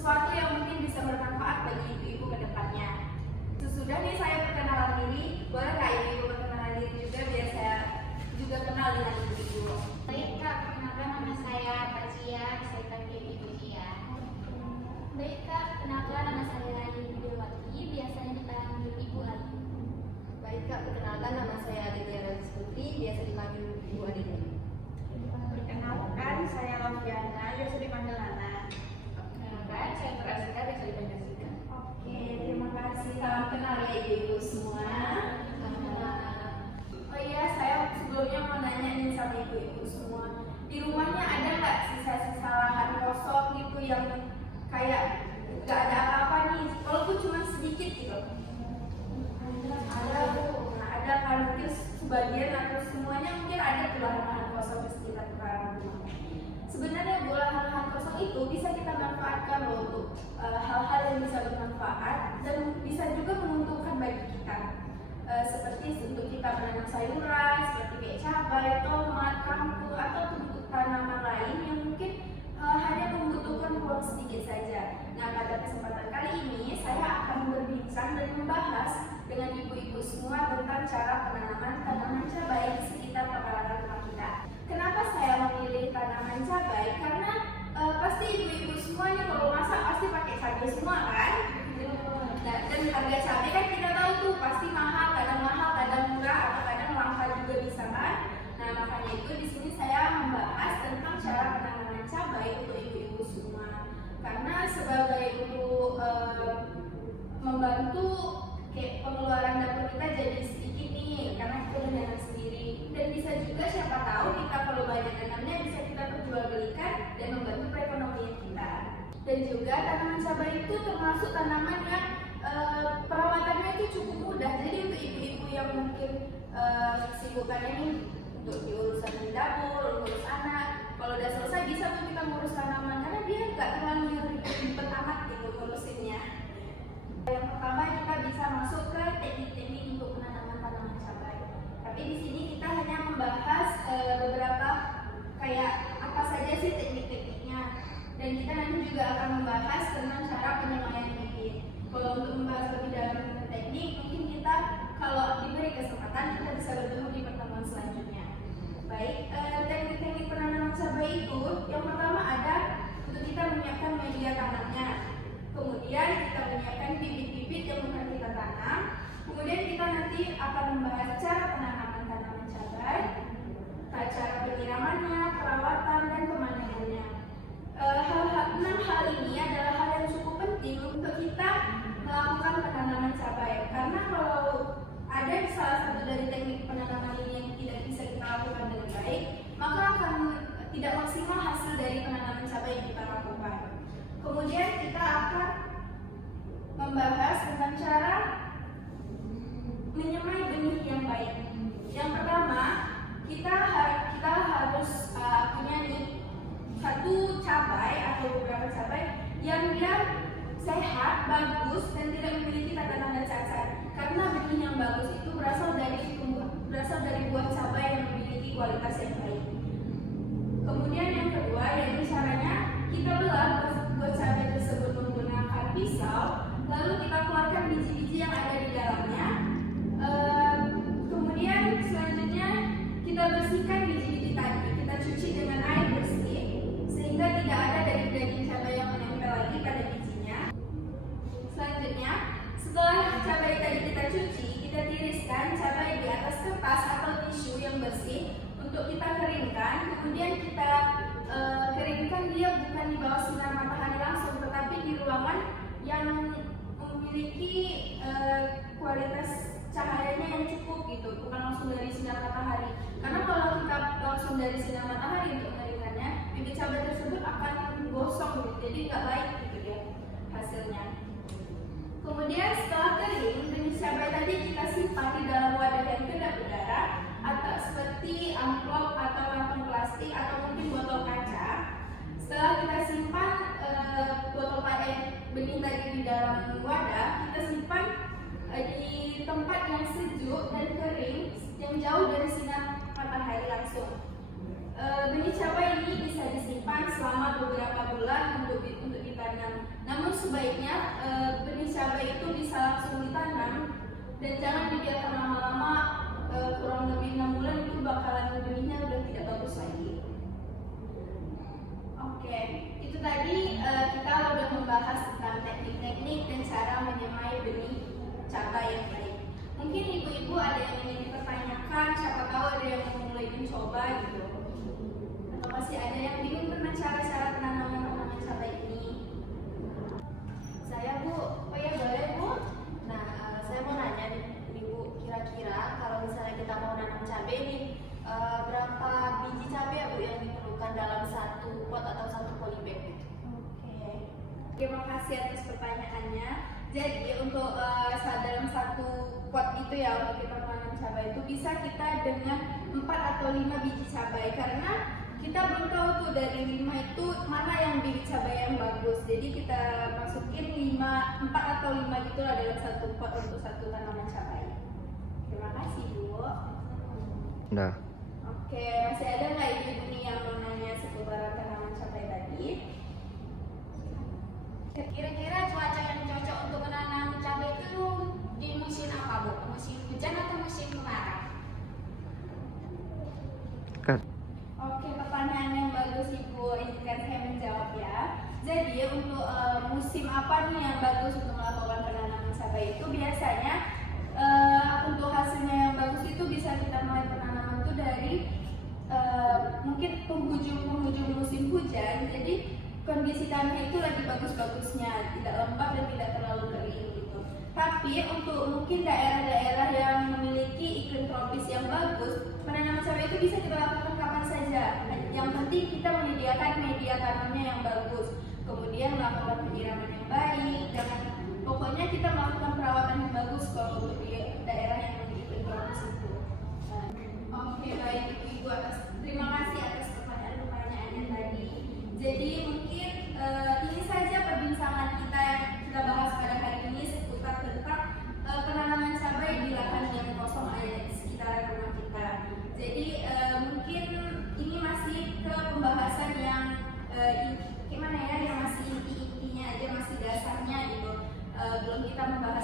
sesuatu yang mungkin bisa bermanfaat bagi ibu-ibu ke depannya. Sesudah nih saya perkenalan diri, boleh nggak ibu-ibu perkenalan diri juga biar saya juga kenal dengan ibu-ibu? Baik Kak, perkenalkan nama saya Kak Cia, saya panggil Ibu Cia. Baik Kak, perkenalkan nama saya Ayu Widiawati, biasanya dipanggil Ibu Ayu. Baik Kak, perkenalkan nama saya Aditya Putri, biasa dipanggil Ibu Aditya. Perkenalkan, saya Laviana, biasa dipanggil Nana. Perkenalkan, saya Terasika, biasa dipanggil Sika. Oke, terima kasih. Salam kenal ya ibu-ibu semua. Oh iya, saya sebelumnya mau nanya nih sama ibu-ibu semua. Di rumahnya ada nggak sisa-sisa lahan kosong gitu yang kayak nggak ada apa-apa nih, walaupun cuma sedikit gitu? Ada Bu. Nah, ada kan mungkin sebagian atau semuanya mungkin ada tuh lahan kosong di sekitar rumah. Sebenarnya Bu, lahan-lahan kosong itu bisa kita manfaatkan loh untuk hal-hal yang bisa bermanfaat dan bisa juga menguntungkan bagi kita. Seperti untuk kita menanam sayuran, seperti kayak cabai, tomat, kangkung, atau untuk tanaman lain yang mungkin hanya membutuhkan ruang sedikit saja. Nah, pada kesempatan kali ini saya akan berbincang dan membahas dengan ibu-ibu semua tentang cara penanaman tanaman cabai di sekitar pekarangan rumah kita. Kenapa saya memilih tanaman cabai? Karena pasti ibu-ibu semua nih kalau masak pasti pakai cabai semua kan? Dan harga cabai kan kita tahu tuh pasti mahal, kadang murah, atau kadang langka juga bisa kan? Nah, makanya itu di sini saya membahas tentang cara penanaman cabai untuk ibu-ibu semua. Karena sebagai untuk membantu kayak pengeluaran dapur kita jadi sedikit nih, karena kita udah nanam sendiri. Dan bisa juga siapa tahu kita kalau banyak nanamnya bisa kita perjualbelikan dan membantu perekonomian kita. Dan juga tanaman cabai itu termasuk tanaman yang perawatannya itu cukup mudah. Jadi untuk ibu-ibu yang mungkin kesibukannya nih untuk diurusan di dapur, urus anak, kalau udah selesai bisa tuh kita ngurus tanaman karena dia nggak terlalu ribet amat gitu ngurusinnya. Yang pertama kita bisa masuk ke teknik-teknik untuk penanaman tanaman cabai. Tapi di sini kita hanya membahas beberapa kayak apa saja sih teknik-tekniknya. Dan kita nanti juga akan membahas tentang cara penyemaian bibit. Kalau untuk membahas lebih dalam tentang teknik, mungkin kita kalau diberi kesempatan kita bisa bertemu di pertemuan selanjutnya. Baik, teknik-teknik penanaman cabai itu yang pertama ada untuk kita menyiapkan media tanamnya. Kemudian kita menyiapkan bibit-bibit yang akan kita tanam. Kemudian kita nanti akan membahas cara penanaman tanaman cabai, cara penyiramannya, perawatan, dan pemanenannya. Enam hal ini adalah hal yang cukup penting untuk kita melakukan penanaman cabai. Karena kalau ada salah satu dari teknik penanaman ini yang tidak bisa kita lakukan dengan baik, maka akan tidak maksimal hasil dari penanaman cabai yang kita lakukan. Kemudian kita akan membahas tentang cara menyemai benih yang baik. Yang pertama, kita harus punya nih satu cabai atau beberapa cabai yang dia sehat, bagus, dan tidak memiliki tanda-tanda cacat. Karena benih yang bagus itu berasal dari buah cabai yang memiliki kualitas yang baik. Kemudian yang kedua yaitu caranya kita belah buah cabai tersebut menggunakan pisau, lalu kita keluarkan biji-biji yang ada di dalamnya. Kemudian selanjutnya kita bersihkan biji-biji tadi, kita cuci dengan air bersih sehingga tidak ada daging-daging cabai yang menempel lagi pada bijinya. Selanjutnya, setelah cabai tadi kita cuci, kita tiriskan cabai di atas kertas atau tisu yang bersih untuk kita keringkan. Kemudian kita keringkan dia bukan di bawah sinar matahari langsung, tetapi di ruangan yang memiliki kualitas cahayanya yang cukup gitu, bukan langsung dari sinar matahari. Karena kalau kita langsung dari sinar matahari untuk mengeringkannya, bibit cabai tersebut akan gosong gitu, jadi nggak baik gitu ya hasilnya. Kemudian setelah kering, benih cabai tadi kita simpan di dalam wadah yang kedap udara atau seperti amplop atau kantong plastik atau mungkin botol kaca. Setelah kita simpan benih tadi di dalam wadah, kita simpan di tempat yang sejuk dan kering yang jauh dari sinar matahari langsung. Benih cabai ini bisa disimpan selama beberapa bulan untuk ditanam. sebaiknya benih cabai itu bisa langsung ditanam dan jangan dibiarkan lama-lama, kurang lebih 6 bulan itu bakalan benihnya udah tidak bagus lagi. Oke, itu tadi kita udah membahas tentang teknik-teknik dan cara menyemai benih cabai yang baik. Mungkin ibu-ibu ada yang ingin dipertanyakan, siapa tahu ada yang mau mulai mencoba gitu. Atau masih ada yang bingung tentang cara-cara penanaman cabai ini? Saya Bu, oh ya boleh Bu. Nah, saya mau nanya nih Bu, kira-kira kalau misalnya kita mau nanam cabai nih, berapa biji cabai ya Bu yang diperlukan dalam satu pot atau satu polybag gitu? Oke, terima kasih atas pertanyaannya. Jadi untuk dalam satu pot itu ya untuk kita menanam cabai itu bisa kita dengan 4 atau 5 biji cabai karena kita belum tahu tuh dari 5 itu mana yang bibit cabai yang bagus. Jadi kita masukin 4 atau 5 gitu lah dalam satu pot untuk satu tanaman cabai. Terima kasih Bu. Nah, Oke, masih ada nggak ibu nih yang mau nanya seputar tanaman cabai tadi? Kira-kira cuaca yang cocok untuk menanam cabai itu di musim apa Bu? Musim hujan atau musim kemarau? kan Oke, pertanyaan yang bagus Ibu, izinkan saya menjawab ya. Jadi untuk musim apa nih yang bagus untuk melakukan penanaman cabai itu biasanya untuk hasilnya yang bagus itu bisa kita mulai penanaman itu dari mungkin penghujung musim hujan. Jadi kondisi tanah itu lagi bagus-bagusnya, tidak lembab dan tidak terlalu kering gitu. Tapi untuk mungkin daerah-daerah yang memiliki iklim tropis yang bagus, penanaman cabai itu bisa kita lakukan kapan saja. Yang penting kita menyediakan media tanamnya yang bagus, kemudian melakukan penyiraman yang baik, pokoknya kita melakukan perawatan yang bagus kalau untuk di daerah yang memiliki iklim tropis itu. Oke, baik Ibu, terima kasih atas pertanyaannya tadi. Jadi mungkin ini saja perbincangan kita yang kita bahas pada hari ini seputar tentang penanaman cabai di lahan yang kosong ada di sekitar rumah kita. Jadi mungkin ini masih ke pembahasan yang gimana ya, yang masih inti-intinya aja, masih dasarnya gitu. Belum kita membahas